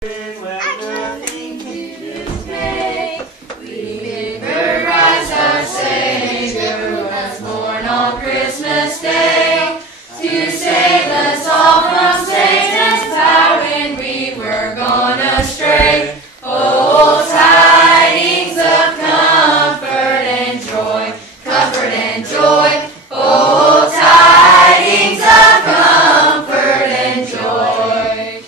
When nothing is made, we memorize our Savior was born on Christmas Day to save us all from Satan's power when we were gone astray. Oh, tidings of comfort and joy, comfort and joy. Oh, tidings of comfort and joy.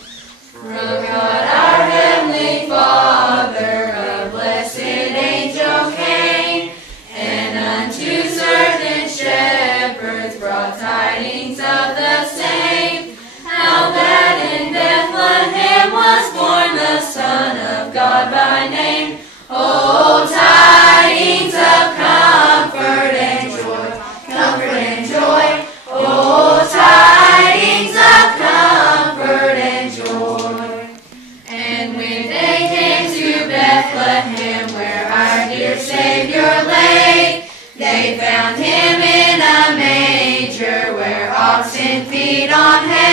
From God our Heavenly Father, a blessed angel came, and unto certain shepherds brought tidings of the same, how that in Bethlehem was born the Son of God by name. Oh, tidings of comfort and joy, comfort and joy. Oh, tidings of comfort and joy. And when they came to Bethlehem, where our dear Savior lay, they found him in a manger where oxen feed on hay.